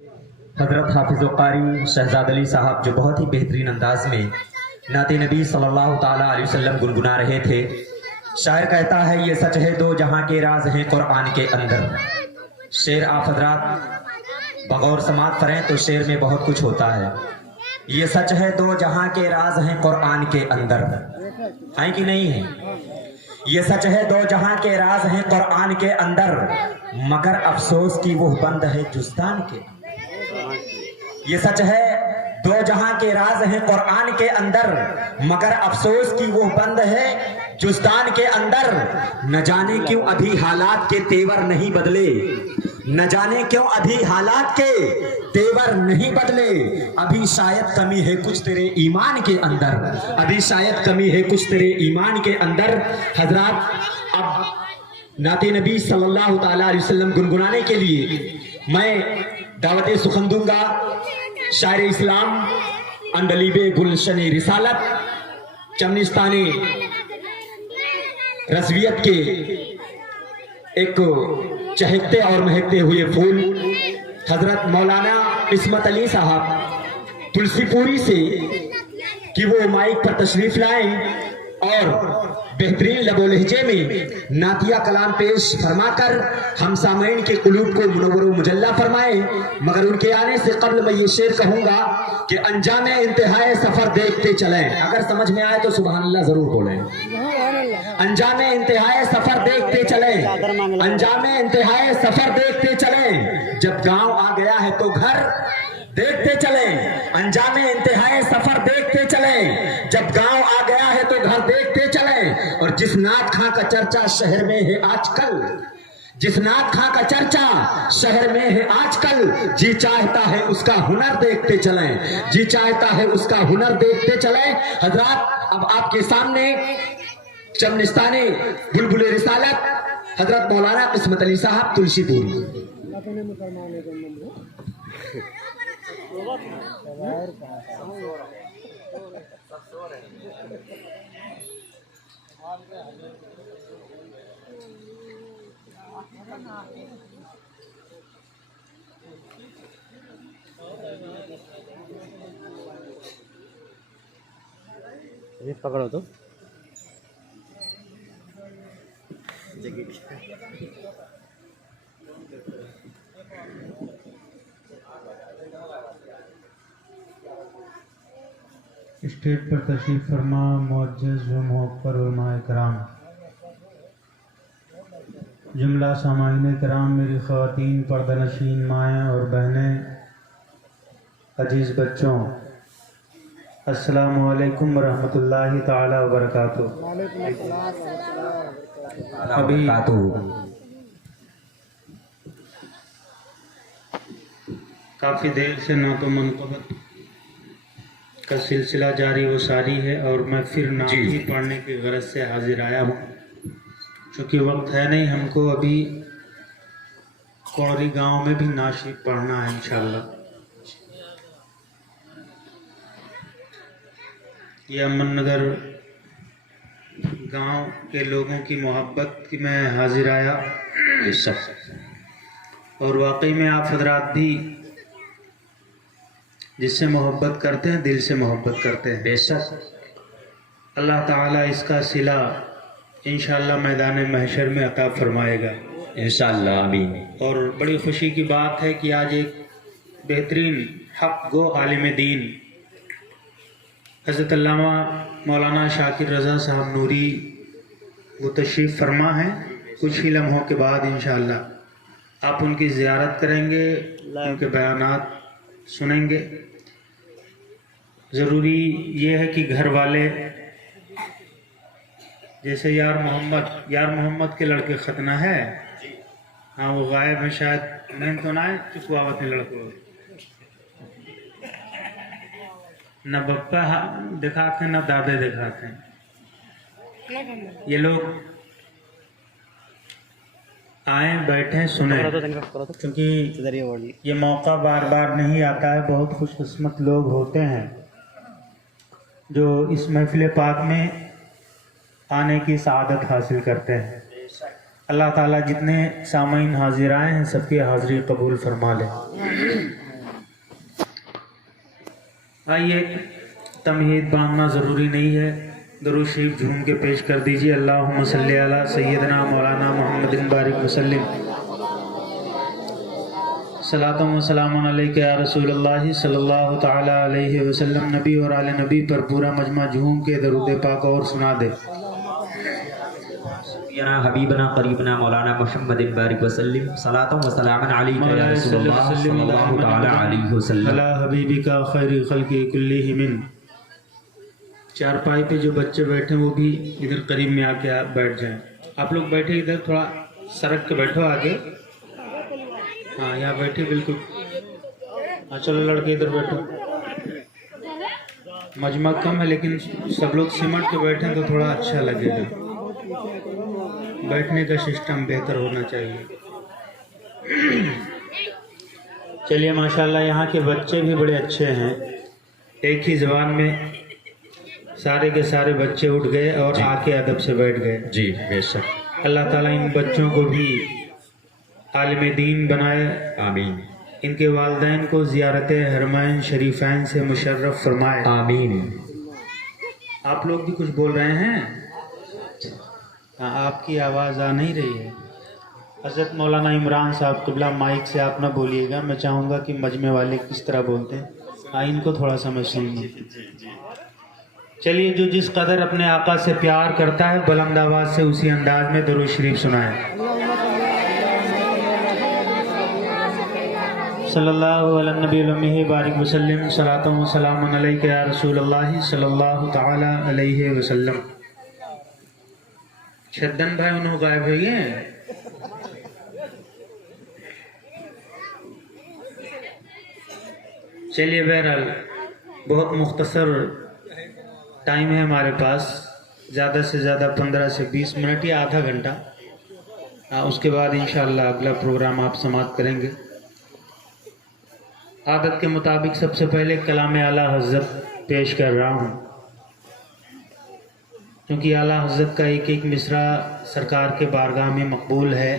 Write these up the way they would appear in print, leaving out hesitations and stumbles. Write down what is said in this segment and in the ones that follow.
हज़रत हाफिज़ कारी शहजाद अली साहब जो बहुत ही बेहतरीन अंदाज में नाते नबी सल्लल्लाहु ताला अलैहि वसल्लम गुनगुना रहे थे। शायर कहता है, ये सच है दो जहां के राज हैं कुरान के अंदर। शेर आप हजरात बगौर समात करें तो शेर में बहुत कुछ होता है। ये सच है दो जहां के राज हैं कुरान के अंदर, है कि नहीं है? ये सच है दो जहां के राज हैं कुरान के अंदर, मगर अफसोस की वो बंद है जुस्तान के। ये सच है दो जहां के राज हैं कुरान के अंदर, मगर अफसोस की वो बंद है जुस्तान के अंदर। न जाने क्यों अभी हालात के तेवर नहीं बदले, न जाने क्यों अभी हालात के तेवर नहीं बदले। अभी शायद कमी है कुछ तेरे ईमान के अंदर, अभी शायद कमी है कुछ तेरे ईमान के अंदर। हजरात, अब नाते नबी सल्लल्लाहु ताला अलैहि वसल्लम गुनगुनाने के लिए मैं दावत सुखन दूंगा। शायर इस्लाम अंडलीबे गुलशने रिसालत चमनिस्ताने रसवियत के एक चहकते और महकते हुए फूल हजरत मौलाना इस्मत अली साहब तुलसीपुरी से कि वो माइक पर तशरीफ लाएं और बेहतरीन लबो लहजे में नातिया कलाम पेश फरमाकर हम सामईन के कुलूब को मुनव्वर मुजल्ला फरमाए। मगर उनके आने से कबल मैं ये शेर कहूंगा कि अंजाम इंतहाए सफर देखते चलें। अगर समझ में आए तो सुभान अल्लाह जरूर बोलें। अंजाम इंतहाए सफर देखते चलें, अंजाम इंतहाए सफर देखते चलें। जब गांव आ गया है तो घर देखते चलें, अंजाम इंतहाए सफर देखते चलें। जब गांव आ गया है तो घर देखते चलें। और जिस नाथ खां का चर्चा शहर में है आजकल, जिस नाथ खां का चर्चा शहर में है आजकल, जी चाहता है उसका हुनर देखते चलें, जी चाहता है उसका हुनर देखते चलें। हजरात, अब आपके सामने चमनिस्ताने बुलबुल रिसालत हजरत मौलाना इस्मत अली साहब तुलसीपुरी। पकड़ो तो स्टेज पर तशरीफ फरमा मुअज्जज़ व मुवक्कर उलमाए कराम, जुमला सामाईन कराम, मेरी ख़वातीन, पर्दानशीन माएँ और बहनें, अजीज़ बच्चों, अस्सलामु अलैकुम वरहमतुल्लाहि ताला वबरकातुहू। अभी काफ़ी देर से ना तो मनक़बत का सिलसिला जारी व सारी है और मैं फिर नाम ही पढ़ने की गरज से हाजिर आया हूँ। चूँकि वक्त है नहीं हमको, अभी कौड़ी गांव में भी नाशिद पढ़ना है इंशाअल्लाह। ये अमन नगर गांव के लोगों की मोहब्बत की मैं हाजिर आया और वाकई में आप हजरात भी जिससे मोहब्बत करते हैं दिल से मोहब्बत करते हैं। बेशक अल्लाह ताला इसका सिला इंशाअल्लाह मैदान महशर में अता फरमाएगा इंशाअल्लाह, आमीन। और बड़ी खुशी की बात है कि आज एक बेहतरीन हक गो आलिम दीन हज़रत अल्लामा मौलाना शाकिर रज़ा साहब नूरी वो तशरीफ़ फरमा हैं। कुछ ही लम्हों के बाद इंशाअल्लाह आप उनकी ज़ियारत करेंगे, उनके बयानात सुनेंगे। ज़रूरी ये है कि घर वाले जैसे यार मोहम्मद के लड़के खतना है, हाँ वो गायब है शायद, नहीं तो ना है चुकवावत है लड़कों न बप्पा दिखाते न दादे दिखाते हैं। ये लोग आए बैठे सुने, क्योंकि ये मौका बार बार नहीं आता है। बहुत खुशकिस्मत लोग होते हैं जो इस महफिल पाक में आने की सआदत हासिल करते हैं। अल्लाह ताला जितने सामईन हाजिर आए हैं सबकी हाज़िरी कबूल फरमा ले। आइए, तमहीद बांधना ज़रूरी नहीं है, दरूद शरीफ झूम के पेश कर दीजिए। अल्लाहुम्मा सल्ली अला सय्यदना मौलाना मुहम्मदिन बारिक वसल्लिम। सलातुम व सलामुन अलैका या रसूलल्लाह सल्लल्लाहु तआला अलैहि वसल्लम। नबी और आले नबी पर पूरा मजमा झूम के दरूद पाक और सुना दे। या हबीबना करीबना मौलाना मुहम्मदिन बारिक वसल्लम। सलातुम व सलामुन अलैका या रसूलल्लाह सल्लल्लाहु तआला अलैहि वसल्लम। अला हबीबिका खैरी खल्क़ि कुल्लिहिम। चारपाई पे जो बच्चे बैठे वो भी इधर करीब में आके आप बैठ जाएं। आप लोग बैठे इधर, थोड़ा सरक के बैठो आगे। हाँ, यहाँ बैठे बिल्कुल। हाँ चलो लड़के इधर बैठो। मजमा कम है लेकिन सब लोग सिमट के बैठे तो थोड़ा अच्छा लगेगा। बैठने का सिस्टम बेहतर होना चाहिए। चलिए, माशाल्लाह यहाँ के बच्चे भी बड़े अच्छे हैं। एक ही ज़बान में सारे के सारे बच्चे उठ गए और आके अदब से बैठ गए। जी बेशक। अल्लाह ताला इन बच्चों को भी आलिम दीन बनाए। आमीन इनके वालिदैन को ज़ियारत हरमैन शरीफैन से मुशर्रफ फरमाए। आमीन। आप लोग भी कुछ बोल रहे हैं? हाँ, आपकी आवाज़ आ नहीं रही है। हज़रत मौलाना इमरान साहब क़िबला, माइक से आप ना बोलिएगा। मैं चाहूँगा कि मजमे वाले किस तरह बोलते हैं, हाँ इनको थोड़ा समझ सुनिए। चलिए, जो जिस कदर अपने आका से प्यार करता है बुलंद आवाज़ से उसी अंदाज में दरूद शरीफ सुनाए। सल्लल्लाहु अलैहि नबी बारिक वसल्लम। सलातुम व सलामुन अलैका या रसूलल्लाह सल्लल्लाहु तआला अलैहि वसल्लम। छद्दन भाई उन्होंने गायब हो गए हैं। चलिए, बहरहाल बहुत मुख्तसर टाइम है हमारे पास, ज़्यादा से ज़्यादा 15 से 20 मिनट या आधा घंटा। उसके बाद इंशाअल्लाह अगला प्रोग्राम आप समाप्त करेंगे। आदत के मुताबिक सबसे पहले कलाम आला हज़रत पेश कर रहा हूँ, क्योंकि आला हज़रत का एक एक मिसरा सरकार के बारगाह में मकबूल है।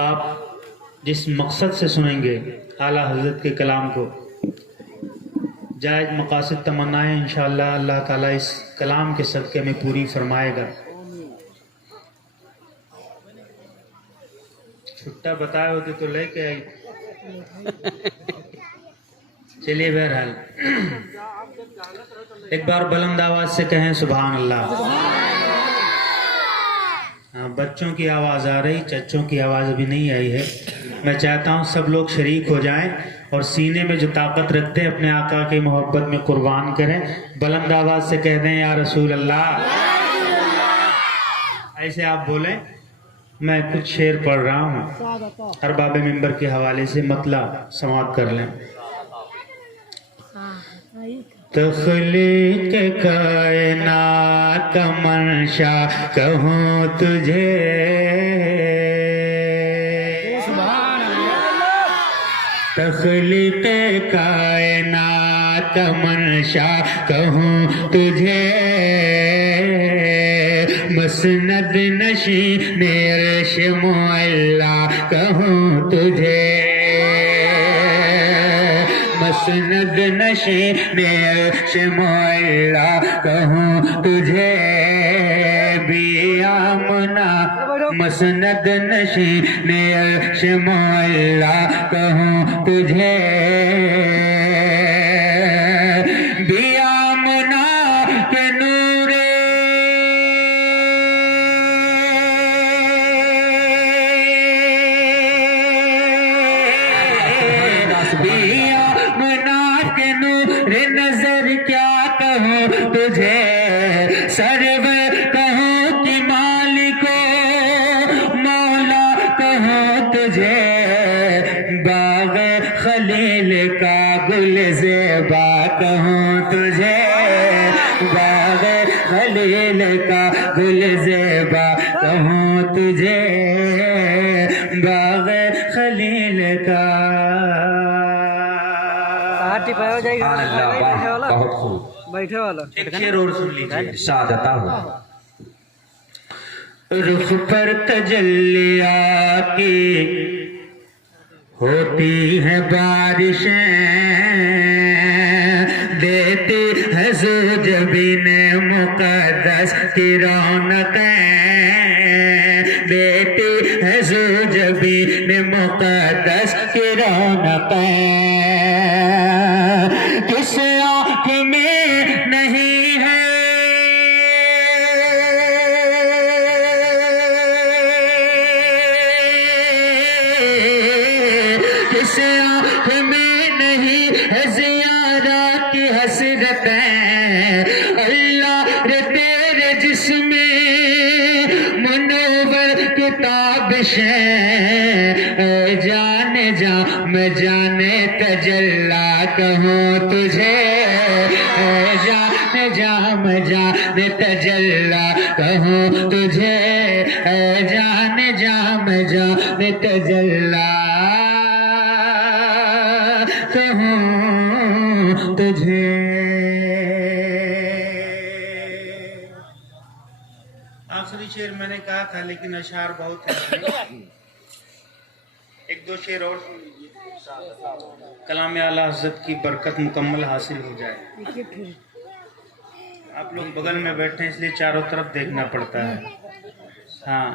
आप जिस मकसद से सुनेंगे आला हज़रत के कलाम को, जायज़ मकासद तमन्नाएँ इंशाअल्लाह अल्लाह ताला इस कलाम के सदक़े में पूरी फरमाएगा। छुट्टा बताए होते तो लेके आई। चलिए, बहरहाल एक बार बुलंद आवाज से कहें सुभान अल्लाह। हाँ, बच्चों की आवाज़ आ रही, चच्चों की आवाज़ अभी नहीं आई है। मैं चाहता हूँ सब लोग शरीक हो जाएं और सीने में जो ताकत रखते हैं अपने आका की मोहब्बत में कुर्बान करें। बुलंद आवाज़ से कह दें या रसूल अल्लाह। ऐसे आप बोलें। मैं कुछ शेर पढ़ रहा हूँ, अरबाब मिंबर के हवाले से मतला समाप्त कर लें। तख्लीक कायनात का मंशा कहूँ तुझे, तख्लीक कायनात का मंशा कहूँ तुझे, मसनद नशीन अर्श मुअल्ला कहूँ तुझे, मसनद नशीन अर्श मुअल्ला कहूँ तुझे, बियामना मसनद नशीन अर्श मुअल्ला कहूँ तुझे, बियामना के नूरे नजर क्या कहूँ तुझे, सरवर कहूँ कि मालिको मौला कहूँ तुझे, बाग खलील का गुल ज़ेबा कहूँ तुझे, बाग खलील का गुल ज़ेबा कहूँ तुझे, बाग खलील का। बहुत खूब। बैठे वाला एक शेर और सुन लीजिए। इरशाद अता हो। रुख पर तजल्लिया की होती है बारिशें, जुजबीन मुकद्दस की रौनकें, बेटी है जुजबीन मुकद्दस की रौनकें, किस आँख में नहीं है किस आँख में नहीं है ज़ियारत की हसरतें, अल्लाह रे तेरे जिस्में मुनव्वर किताबिशें, जाने जा मैं जाने तजल्ला कहूँ तुझे, जाने जा मैं जाने तजल्ला कहूँ तुझे, जाने जा मैं जाने तजल्ला कहूँ तुझे। आखिरी शेर मैंने कहा था लेकिन अशार बहुत है, एक दो शेर और कलाम आला हज़रत की बरकत मुकम्मल हासिल हो जाए। आप लोग बगल में बैठे हैं इसलिए चारों तरफ देखना पड़ता है। हाँ,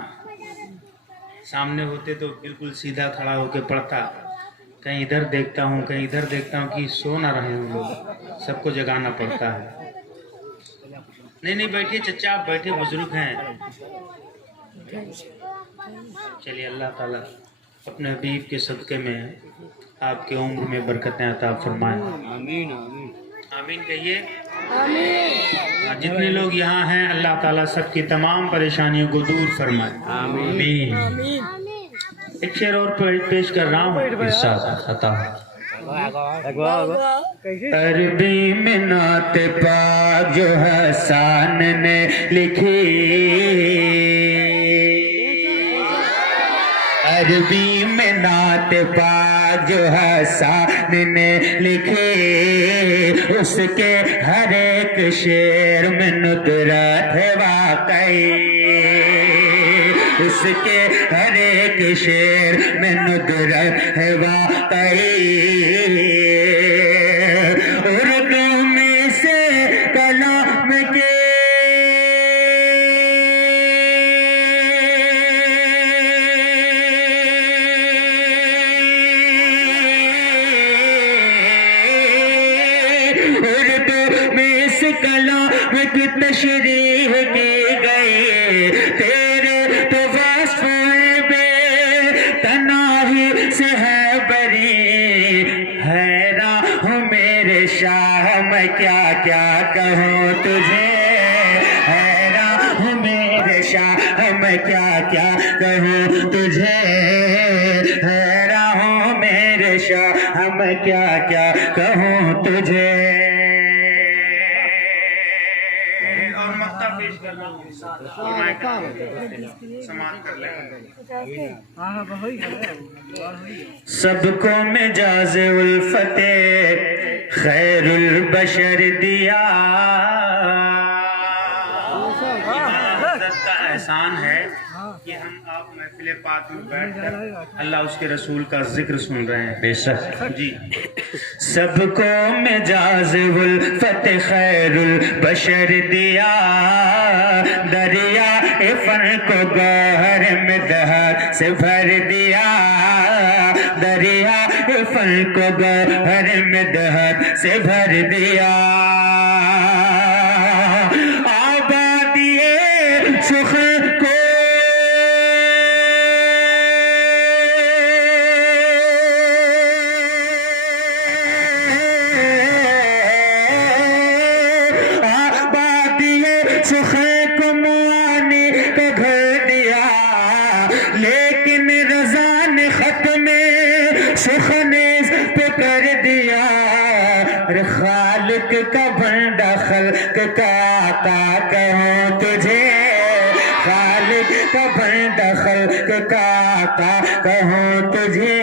सामने होते तो बिल्कुल सीधा खड़ा होके पढ़ता, कहीं इधर देखता हूँ कहीं इधर देखता हूँ कि सो ना रहे हैं लोग, सबको जगाना पड़ता है। नहीं नहीं बैठिए चचा, आप बैठे, बुजुर्ग हैं। चलिए अल्लाह ताला अपने हबीब के सदक़े में आपके उम्र में बरकतें अता फरमाएं। आमीन आमीन आमीन कहिए। आमीन। जितने लोग यहाँ हैं अल्लाह ताला सबकी तमाम परेशानियों को दूर फरमाए। आमीन आमीन। एक शेर और पेश कर रहा हूँ, इरशाद अता। अरबी में नात पाक जो हसन ने लिखी, अरबी में नात पाक जो हसन ने लिखी, उसके हर एक शेर में नुदरत है वाकई, उसके हर एक शेर में नुदरत है वाकई। उर्दू में से कलाम के उर्दू में से कलाम की तशरीह की गई, तेरे तो तनाही से है बरी, हैरान हूँ मेरे शाह मैं क्या क्या कहूँ तुझे, हैरान हूँ मेरे शाह मैं क्या क्या कहूँ तुझे, हैरान हूँ मेरे शाह मैं क्या क्या कहूँ तुझे। और मक्ता पेश करना समाप्त कर ले। सबको मिजाज उल्फते खैरुल बशर दिया, का एहसान है कि हम आप महफिल पाक में बैठकर अल्लाह उसके रसूल का जिक्र सुन रहे हैं। बेशक जी। सबको मिजाज उल्फत खैरुल बशर दिया, दरिया फन को गहर में दहर से भर दिया, दरिया फन को गहर में दहर से भर दिया, आबादिए सुख को लेकिन रजा ने खत में सुखनेस पे कर दिया, खालिक का बंदा खल्क का आता कहूँ तुझे, खालिक का बंदा खल्क का आता कहूँ तुझे,